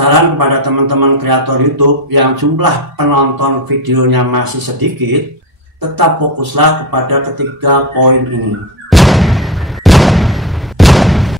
Saran kepada teman-teman kreator YouTube yang jumlah penonton videonya masih sedikit, tetap fokuslah kepada ketiga poin ini.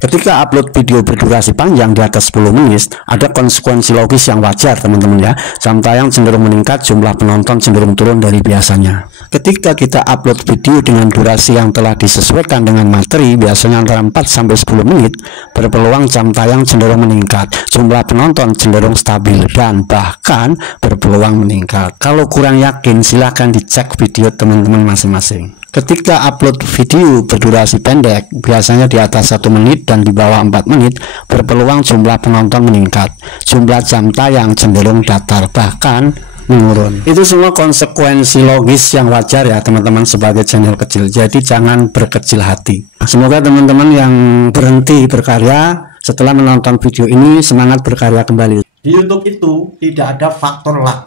Ketika upload video berdurasi panjang di atas 10 menit, ada konsekuensi logis yang wajar teman-teman ya. Jam tayang cenderung meningkat, jumlah penonton cenderung turun dari biasanya. Ketika kita upload video dengan durasi yang telah disesuaikan dengan materi, biasanya antara 4-10 menit, berpeluang jam tayang cenderung meningkat, jumlah penonton cenderung stabil, dan bahkan berpeluang meningkat. Kalau kurang yakin, silahkan dicek video teman-teman masing-masing. Ketika upload video berdurasi pendek, biasanya di atas 1 menit dan di bawah 4 menit, berpeluang jumlah penonton meningkat. Jumlah jam tayang cenderung datar, bahkan menurun. Itu semua konsekuensi logis yang wajar ya teman-teman sebagai channel kecil. Jadi jangan berkecil hati. Semoga teman-teman yang berhenti berkarya setelah menonton video ini semangat berkarya kembali. Di YouTube itu tidak ada faktor luck,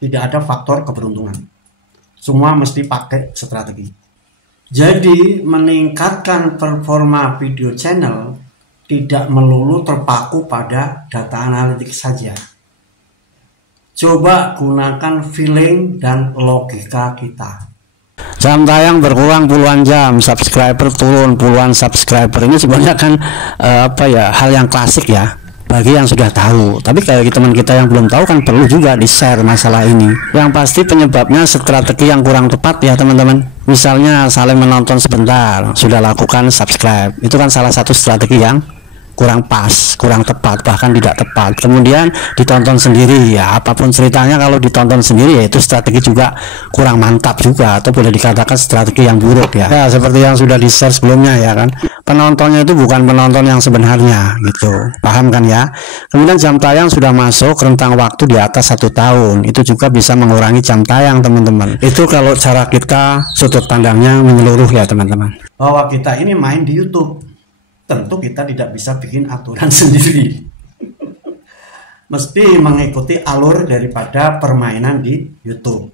tidak ada faktor keberuntungan. Semua mesti pakai strategi. Jadi meningkatkan performa video channel tidak melulu terpaku pada data analitik saja. Coba gunakan feeling dan logika kita. Jam tayang berkurang puluhan jam, subscriber turun puluhan subscriber, ini sebenarnya kan hal yang klasik ya bagi yang sudah tahu. Tapi kayak teman kita yang belum tahu kan perlu juga di-share masalah ini. Yang pasti penyebabnya strategi yang kurang tepat ya teman-teman. Misalnya saling menonton sebentar, sudah lakukan subscribe. Itu kan salah satu strategi yang kurang pas, kurang tepat, bahkan tidak tepat. Kemudian ditonton sendiri ya, apapun ceritanya kalau ditonton sendiri ya itu strategi juga kurang mantap juga, atau boleh dikatakan strategi yang buruk ya. Ya seperti yang sudah di-share sebelumnya ya kan. Penontonnya itu bukan penonton yang sebenarnya gitu, paham kan ya. Kemudian jam tayang sudah masuk rentang waktu di atas 1 tahun, itu juga bisa mengurangi jam tayang teman-teman. Itu kalau cara kita sudut pandangnya menyeluruh ya teman-teman. Bahwa kita ini main di YouTube, tentu kita tidak bisa bikin aturan sendiri. Mesti mengikuti alur daripada permainan di YouTube.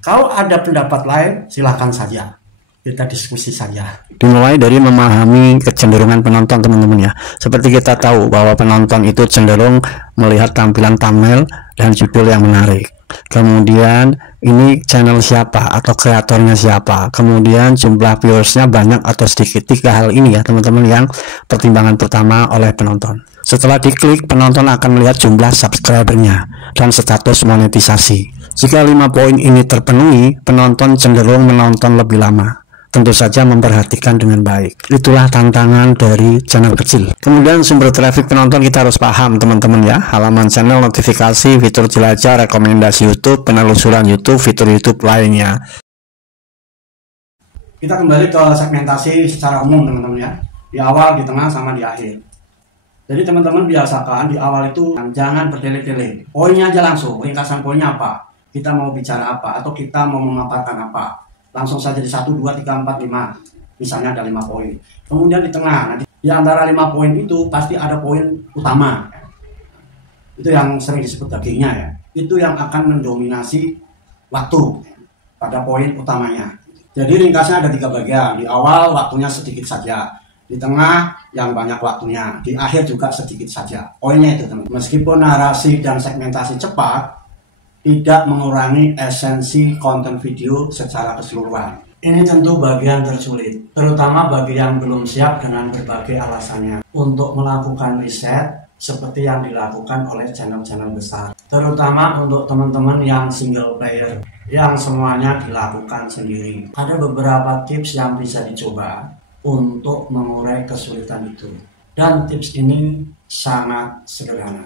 Kalau ada pendapat lain silahkan saja, kita diskusi saja. Dimulai dari memahami kecenderungan penonton teman-teman ya. Seperti kita tahu bahwa penonton itu cenderung melihat tampilan thumbnail dan judul yang menarik. Kemudian ini channel siapa atau kreatornya siapa. Kemudian jumlah viewersnya banyak atau sedikit. 3 hal ini ya teman-teman yang pertimbangan pertama oleh penonton. Setelah diklik, penonton akan melihat jumlah subscribernya dan status monetisasi. Jika 5 poin ini terpenuhi, penonton cenderung menonton lebih lama. Tentu saja memperhatikan dengan baik. Itulah tantangan dari channel kecil. Kemudian sumber traffic penonton kita harus paham teman-teman ya. Halaman channel, notifikasi, fitur jelajah, rekomendasi YouTube, penelusuran YouTube, fitur YouTube lainnya. Kita kembali ke segmentasi secara umum teman-teman ya. Di awal, di tengah, sama di akhir. Jadi teman-teman biasakan di awal itu jangan bertele-tele. Poinnya aja langsung, ringkasan poinnya apa, kita mau bicara apa, atau kita mau memaparkan apa. Langsung saja di 1, 2, 3, 4, 5. Misalnya ada 5 poin. Kemudian di tengah, di antara 5 poin itu pasti ada poin utama. Itu yang sering disebut dagingnya ya. Itu yang akan mendominasi waktu pada poin utamanya. Jadi ringkasnya ada 3 bagian. Di awal waktunya sedikit saja. Di tengah yang banyak waktunya. Di akhir juga sedikit saja. Poinnya itu teman. Meskipun narasi dan segmentasi cepat, tidak mengurangi esensi konten video secara keseluruhan. Ini tentu bagian tersulit, terutama bagi yang belum siap dengan berbagai alasannya untuk melakukan riset seperti yang dilakukan oleh channel-channel besar. Terutama untuk teman-teman yang single player, yang semuanya dilakukan sendiri. Ada beberapa tips yang bisa dicoba untuk mengurai kesulitan itu. Dan tips ini sangat sederhana.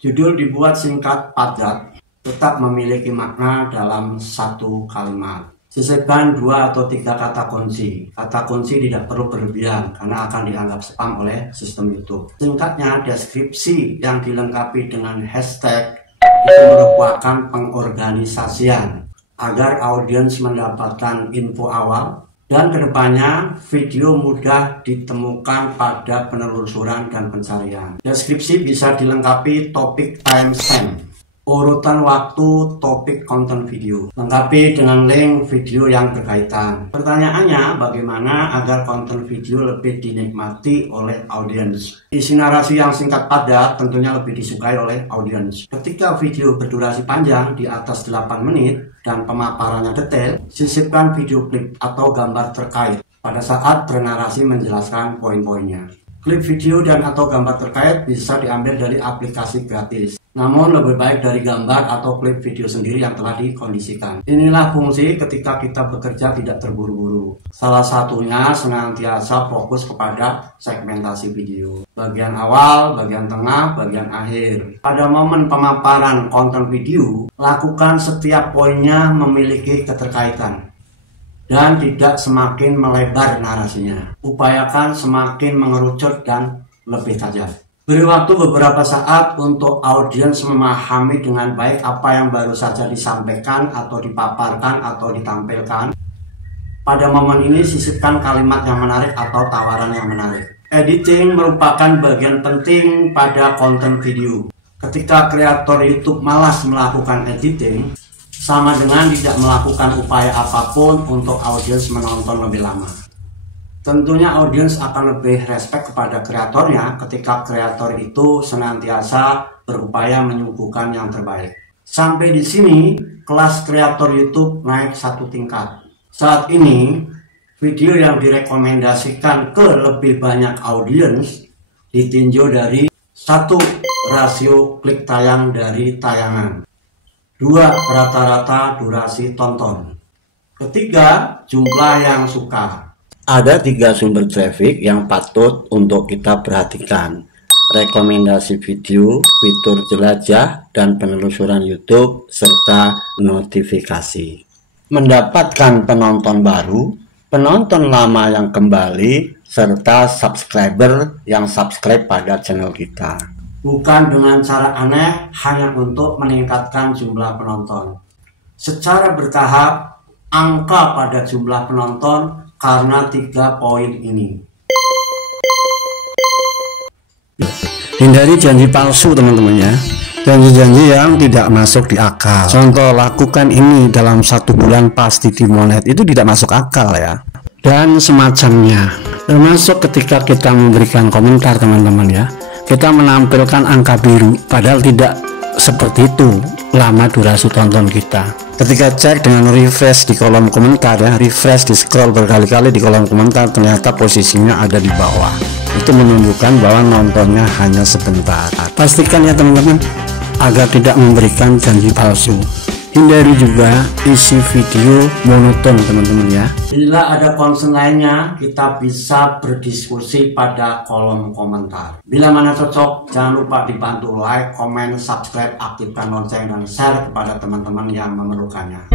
Judul dibuat singkat padat, tetap memiliki makna dalam 1 kalimat. Sisipkan 2 atau 3 kata kunci. Kata kunci tidak perlu berlebihan karena akan dianggap spam oleh sistem YouTube. Singkatnya, deskripsi yang dilengkapi dengan hashtag itu merupakan pengorganisasian agar audiens mendapatkan info awal, dan kedepannya video mudah ditemukan pada penelusuran dan pencarian. Deskripsi bisa dilengkapi topik timestamp urutan waktu, topik konten video, lengkapi dengan link video yang berkaitan. Pertanyaannya, bagaimana agar konten video lebih dinikmati oleh audiens? Isi narasi yang singkat padat tentunya lebih disukai oleh audiens. Ketika video berdurasi panjang di atas 8 menit dan pemaparannya detail, sisipkan video klip atau gambar terkait pada saat bernarasi menjelaskan poin-poinnya. Klip video dan atau gambar terkait bisa diambil dari aplikasi gratis. Namun lebih baik dari gambar atau klip video sendiri yang telah dikondisikan. Inilah fungsi ketika kita bekerja tidak terburu-buru. Salah satunya senantiasa fokus kepada segmentasi video. Bagian awal, bagian tengah, bagian akhir. Pada momen pemaparan konten video, lakukan setiap poinnya memiliki keterkaitan dan tidak semakin melebar narasinya. Upayakan semakin mengerucut dan lebih tajam. Beri waktu beberapa saat untuk audiens memahami dengan baik apa yang baru saja disampaikan atau dipaparkan atau ditampilkan. Pada momen ini sisipkan kalimat yang menarik atau tawaran yang menarik. Editing merupakan bagian penting pada konten video. Ketika kreator YouTube malas melakukan editing, sama dengan tidak melakukan upaya apapun untuk audiens menonton lebih lama. Tentunya audiens akan lebih respect kepada kreatornya ketika kreator itu senantiasa berupaya menyuguhkan yang terbaik. Sampai di sini, kelas kreator YouTube naik satu tingkat. Saat ini, video yang direkomendasikan ke lebih banyak audiens ditinjau dari 1. Rasio klik tayang dari tayangan, 2. Rata-rata durasi tonton, 3. Jumlah yang suka. Ada 3 sumber traffic yang patut untuk kita perhatikan: rekomendasi video, fitur jelajah, dan penelusuran YouTube, serta notifikasi. Mendapatkan penonton baru, penonton lama yang kembali, serta subscriber yang subscribe pada channel kita. Bukan dengan cara aneh hanya untuk meningkatkan jumlah penonton. Secara bertahap, angka pada jumlah penonton karena 3 poin ini. Hindari janji palsu teman-teman ya. Janji-janji yang tidak masuk di akal. Contoh, lakukan ini dalam 1 bulan pasti dimonet, itu tidak masuk akal ya. Dan semacamnya. Termasuk ketika kita memberikan komentar teman-teman ya. Kita menampilkan angka biru, padahal tidak seperti itu lama durasi tonton kita. Ketika cek dengan refresh di kolom komentar ya, refresh di scroll berkali-kali di kolom komentar, ternyata posisinya ada di bawah. Itu menunjukkan bahwa nontonnya hanya sebentar. Pastikan ya teman-teman agar tidak memberikan janji palsu. Hindari juga isi video monoton teman-teman ya. Bila ada concern lainnya, kita bisa berdiskusi pada kolom komentar. Bila mana cocok, jangan lupa dibantu like, komen, subscribe, aktifkan lonceng, dan share kepada teman-teman yang memerlukannya.